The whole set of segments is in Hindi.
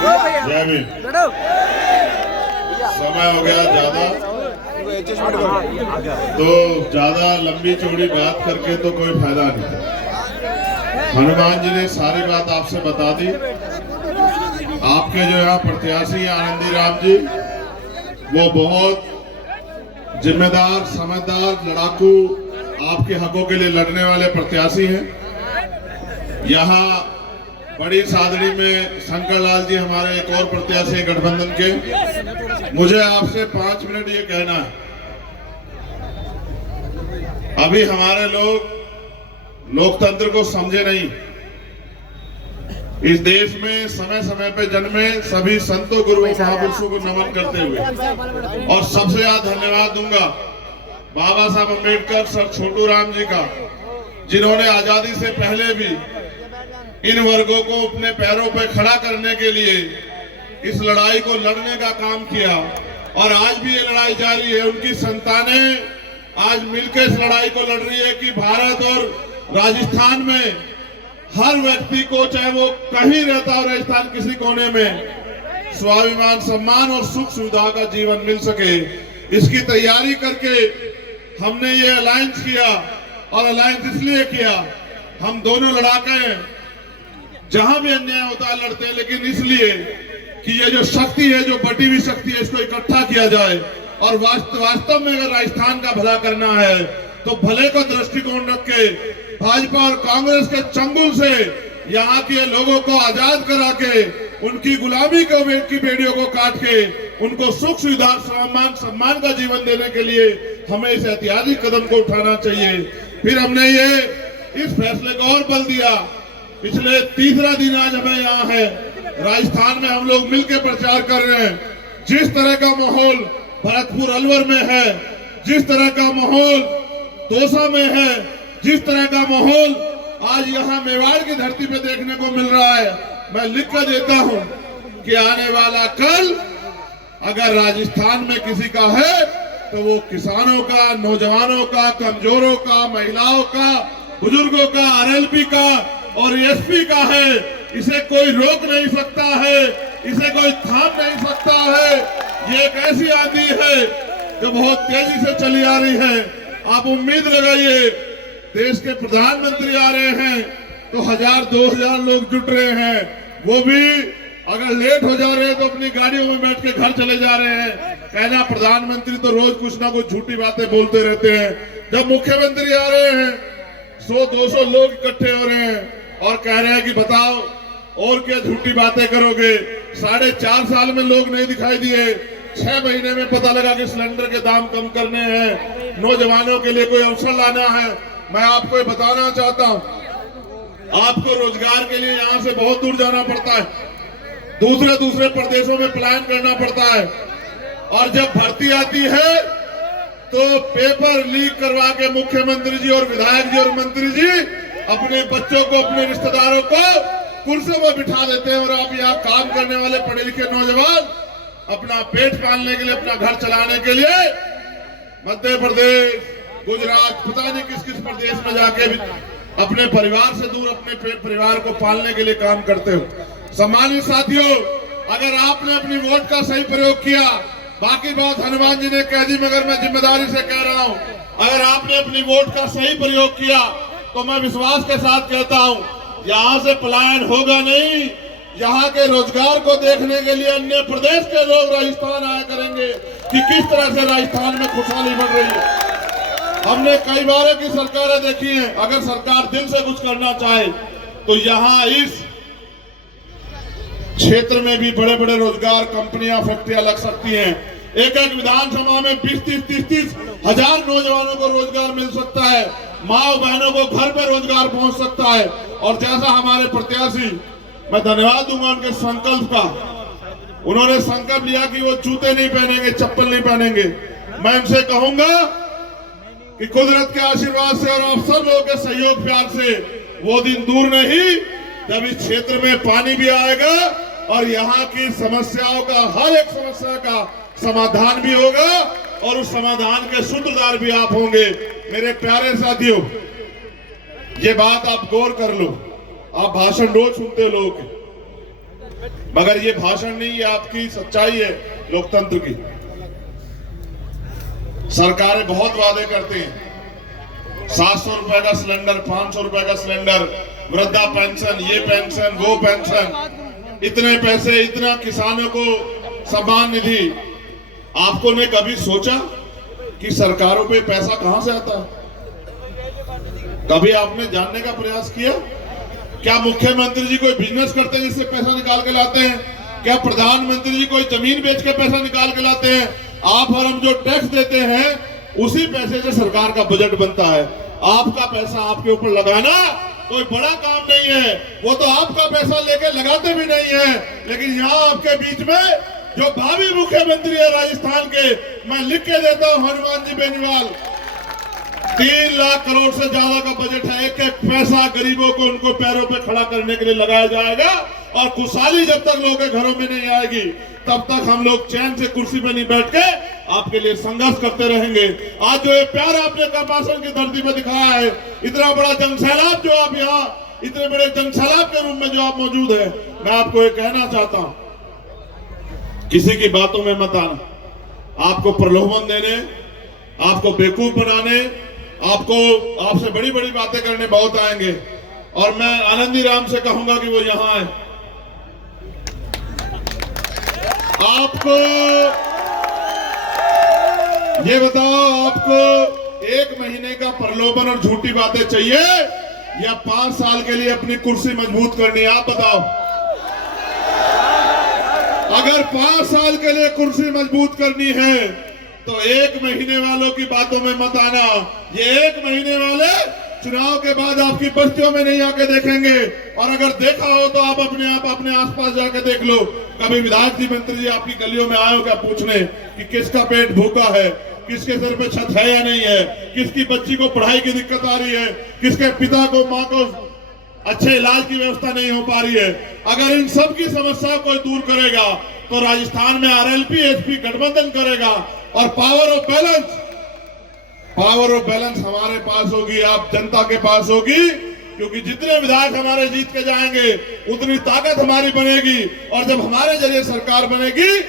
जय भीम। समय हो गया ज्यादा, तो ज्यादा लंबी चौड़ी बात करके तो कोई फायदा नहीं। हनुमान जी ने सारी बात आपसे बता दी। आपके जो यहाँ प्रत्याशी आनंदी राम जी, वो बहुत जिम्मेदार, समझदार, लड़ाकू, आपके हकों के लिए लड़ने वाले प्रत्याशी हैं। यहाँ बड़ी सादड़ी में शंकर लाल जी हमारे एक और प्रत्याशी हैं गठबंधन के। मुझे आपसे 5 मिनट ये कहना है, अभी हमारे लोग लोकतंत्र को समझे नहीं। इस देश में समय समय पे जन्मे सभी संतों, गुरुओं, महापुरुषों को नमन करते हुए, और सबसे ज्यादा धन्यवाद दूंगा बाबा साहब अम्बेडकर, सर छोटू राम जी का, जिन्होंने आजादी से पहले भी इन वर्गों को अपने पैरों पर खड़ा करने के लिए इस लड़ाई को लड़ने का काम किया, और आज भी ये लड़ाई जारी है। उनकी संतानें आज मिलकर इस लड़ाई को लड़ रही है कि भारत और राजस्थान में हर व्यक्ति को, चाहे वो कहीं रहता हो, राजस्थान किसी कोने में, स्वाभिमान, सम्मान और सुख सुविधा का जीवन मिल सके, इसकी तैयारी करके हमने ये अलायंस किया। और अलायंस इसलिए किया, हम दोनों लड़ाके हैं, जहां भी अन्याय होता है लड़ते हैं, लेकिन इसलिए कि ये जो शक्ति है, जो बटी हुई शक्ति है, इसको इकट्ठा किया जाए। और वास्तव में अगर राजस्थान का भला करना है तो भले को दृष्टिकोण रख के भाजपा और कांग्रेस के चंगुल से यहाँ के लोगों को आजाद करा के, उनकी गुलामी की बेड़ियों को काट के, उनको सुख सुविधा, सम्मान का जीवन देने के लिए हमें इस ऐतिहासिक कदम को उठाना चाहिए। फिर हमने ये इस फैसले को और बल दिया। पिछले तीसरा दिन आज हमें यहाँ है, राजस्थान में हम लोग मिलकर प्रचार कर रहे हैं। जिस तरह का माहौल भरतपुर अलवर में है, जिस तरह का माहौल दौसा में है, जिस तरह का माहौल आज यहाँ मेवाड़ की धरती पे देखने को मिल रहा है, मैं लिख कर देता हूँ कि आने वाला कल अगर राजस्थान में किसी का है तो वो किसानों का, नौजवानों का, कमजोरों का, महिलाओं का, बुजुर्गों का, आरएलपी का और एसपी का है। इसे कोई रोक नहीं सकता है, इसे कोई थाम नहीं सकता है। ये एक ऐसी आंधी है जो बहुत तेजी से चली आ रही है। आप उम्मीद लगाइए, देश के प्रधानमंत्री आ रहे हैं तो 1000-2000 लोग जुट रहे हैं, वो भी अगर लेट हो जा रहे हैं तो अपनी गाड़ियों में बैठ के घर चले जा रहे हैं। कहना प्रधानमंत्री तो रोज कुछ ना कुछ झूठी बातें बोलते रहते हैं। जब मुख्यमंत्री आ रहे हैं 100-200 लोग इकट्ठे हो रहे हैं और कह रहे हैं कि बताओ और क्या झूठी बातें करोगे। 4.5 साल में लोग नहीं दिखाई दिए, 6 महीने में पता लगा कि सिलेंडर के दाम कम करने हैं, नौजवानों के लिए कोई अवसर लाना है। मैं आपको बताना चाहता हूं, आपको रोजगार के लिए यहाँ से बहुत दूर जाना पड़ता है, दूसरे प्रदेशों में प्लान करना पड़ता है, और जब भर्ती आती है तो पेपर लीक करवा के मुख्यमंत्री जी और विधायक जी और मंत्री जी अपने बच्चों को, अपने रिश्तेदारों को कुर्सियों पर बिठा देते हैं। और आप यहाँ काम करने वाले पढ़े लिखे नौजवान अपना पेट पालने के लिए, अपना घर चलाने के लिए मध्य प्रदेश, गुजरात, पता नहीं किस किस प्रदेश में जाके भी अपने परिवार से दूर अपने परिवार को पालने के लिए काम करते हो। सम्मानित साथियों, अगर आपने अपनी वोट का सही प्रयोग किया, बाकी बात हनुमान जी ने कह दी, मगर मैं जिम्मेदारी से कह रहा हूं, अगर आपने अपनी वोट का सही प्रयोग किया तो मैं विश्वास के साथ कहता हूं, यहाँ से पलायन होगा नहीं। यहाँ के रोजगार को देखने के लिए अन्य प्रदेश के लोग राजस्थान आया करेंगे कि किस तरह से राजस्थान में खुशहाली बढ़ रही है। हमने कई बार की सरकारें देखी हैं, अगर सरकार दिल से कुछ करना चाहे तो यहाँ इस क्षेत्र में भी बड़े बड़े रोजगार, कंपनियां, फैक्ट्रियां लग सकती हैं। एक विधानसभा में 20-30 हजार नौजवानों को रोजगार मिल सकता है, माँ बहनों को घर पे रोजगार पहुंच सकता है। और जैसा हमारे प्रत्याशी, मैं धन्यवाद दूंगा उनके संकल्प का, उन्होंने संकल्प लिया कि वो जूते नहीं पहनेंगे, चप्पल नहीं पहनेंगे। मैं उनसे कहूंगा कि कुदरत के आशीर्वाद से और आप सब लोगों के सहयोग प्यार से वो दिन दूर नहीं जब इस क्षेत्र में पानी भी आएगा और यहाँ की समस्याओं का, हर एक समस्या का समाधान भी होगा और उस समाधान के सूत्रधार भी आप होंगे। मेरे प्यारे साथियों, ये बात आप गौर कर लो, आप भाषण रोज सुनते लोग, मगर ये भाषण नहीं, ये आपकी सच्चाई है लोकतंत्र की। सरकारें बहुत वादे करती हैं, 700 रुपए का सिलेंडर, 500 रुपए का सिलेंडर, वृद्धा पेंशन, ये पेंशन, वो पेंशन, इतने पैसे, इतना किसानों को सम्मान निधि। आपको ने कभी सोचा कि सरकारों पे पैसा कहां से आता है? कभी आपने जानने का प्रयास किया? क्या मुख्यमंत्री जी कोई बिजनेस करते हैं जिससे पैसा निकाल के लाते हैं? क्या प्रधानमंत्री जी कोई जमीन बेच के पैसा निकाल के लाते हैं? आप और हम जो टैक्स देते हैं उसी पैसे से सरकार का बजट बनता है। आपका पैसा आपके ऊपर लगाना कोई बड़ा काम नहीं है, वो तो आपका पैसा लेके लगाते भी नहीं है। लेकिन यहाँ आपके बीच में जो भावी मुख्यमंत्री है राजस्थान के, मैं लिख के देता हूँ, हनुमान जी बेनीवाल, 3 लाख करोड़ से ज्यादा का बजट है। एक एक पैसा गरीबों को उनको पैरों पे खड़ा करने के लिए लगाया जाएगा। और खुशहाली जब तक लोगों के घरों में नहीं आएगी तब तक हम लोग चैन से कुर्सी पे नहीं बैठ के आपके लिए संघर्ष करते रहेंगे। आज जो ये प्यार आपने कपासन की धरती पे दिखाया है, इतना बड़ा जनसैलाब जो आप यहाँ, इतने बड़े जनसैलाब के रूप में जो आप मौजूद है, मैं आपको ये कहना चाहता हूँ, किसी की बातों में मत आना। आपको प्रलोभन देने, आपको बेवकूफ बनाने, आपको आपसे बड़ी बड़ी बातें करने बहुत आएंगे। और मैं आनंदी राम से कहूंगा कि वो यहां आए। आपको ये बताओ, आपको 1 महीने का प्रलोभन और झूठी बातें चाहिए या 5 साल के लिए अपनी कुर्सी मजबूत करनी है? आप बताओ। अगर 5 साल के लिए कुर्सी मजबूत करनी है तो 1 महीने वालों की बातों में मत आना। ये 1 महीने वाले चुनाव के बाद आपकी बस्तियों में नहीं आके देखेंगे। और अगर देखा हो तो आप अपने आसपास जाके देख लो। कभी विधायक जी, मंत्री जी आपकी गलियों में आए हो क्या पूछने कि किसका पेट भूखा है, किसके सर पे छत है या नहीं है, किसकी बच्ची को पढ़ाई की दिक्कत आ रही है, किसके पिता को, माँ को अच्छे इलाज की व्यवस्था नहीं हो पा रही है। अगर इन सब की समस्या कोई दूर करेगा तो राजस्थान में आरएलपी एसपी गठबंधन करेगा और पावर ऑफ बैलेंस हमारे पास होगी, आप जनता के पास होगी। क्योंकि जितने विधायक हमारे जीत के जाएंगे उतनी ताकत हमारी बनेगी। और जब हमारे जरिए सरकार बनेगी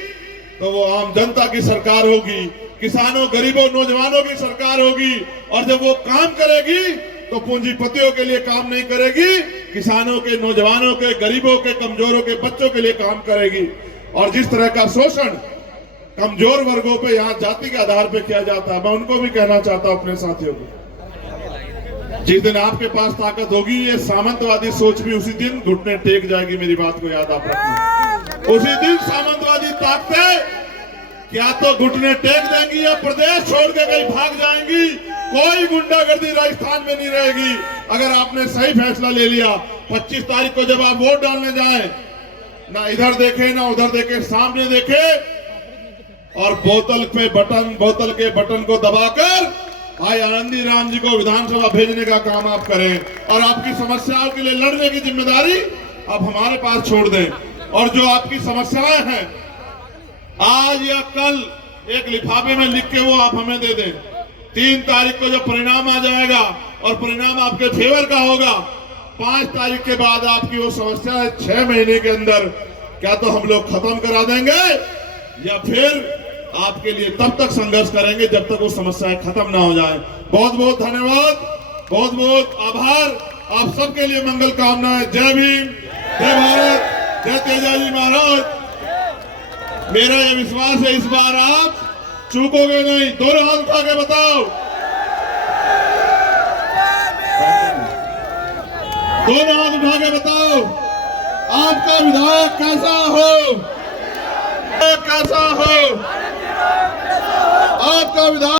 तो वो आम जनता की सरकार होगी, किसानों, गरीबों, नौजवानों की सरकार होगी। और जब वो काम करेगी तो पूंजीपतियों के लिए काम नहीं करेगी, किसानों के, नौजवानों के, गरीबों के, कमजोरों के बच्चों के लिए काम करेगी। और जिस तरह का शोषण कमजोर वर्गों पे यहाँ जाति के आधार पे किया जाता है, मैं उनको भी कहना चाहता हूँ, अपने साथियों को, जिस दिन आपके पास ताकत होगी ये सामंतवादी सोच भी उसी दिन घुटने टेक जाएगी। मेरी बात को याद आप रखना। उसी दिन सामंतवादी ताकतें क्या तो घुटने टेक देंगी या प्रदेश छोड़ के कहीं भाग जाएंगी। कोई गुंडागर्दी राजस्थान में नहीं रहेगी अगर आपने सही फैसला ले लिया। 25 तारीख को जब आप वोट डालने जाएं, ना इधर देखे ना उधर देखे, सामने देखे और बोतल के बटन को दबाकर भाई आनंदी राम जी को विधानसभा भेजने का काम आप करें। और आपकी समस्याओं के लिए लड़ने की जिम्मेदारी आप हमारे पास छोड़ दें। और जो आपकी समस्याएं हैं आज या कल एक लिफाफे में लिख के वो आप हमें दे दें। 3 तारीख को जब परिणाम आ जाएगा और परिणाम आपके फेवर का होगा, 5 तारीख के बाद आपकी वो समस्या 6 महीने के अंदर क्या तो हम लोग खत्म करा देंगे या फिर आपके लिए तब तक संघर्ष करेंगे जब तक वो समस्याएं खत्म ना हो जाए। बहुत बहुत धन्यवाद, बहुत बहुत आभार। आप सबके लिए मंगल कामनाएं। जय भीम, जय भारत, जय तेजाजी महाराज। मेरा ये विश्वास है इस बार आप चूकोगे नहीं। दोनों हाथ उठा के बताओ, दोनों हाथ उठा के बताओ आपका विधायक कैसा हो, कैसा हो आपका विधायक।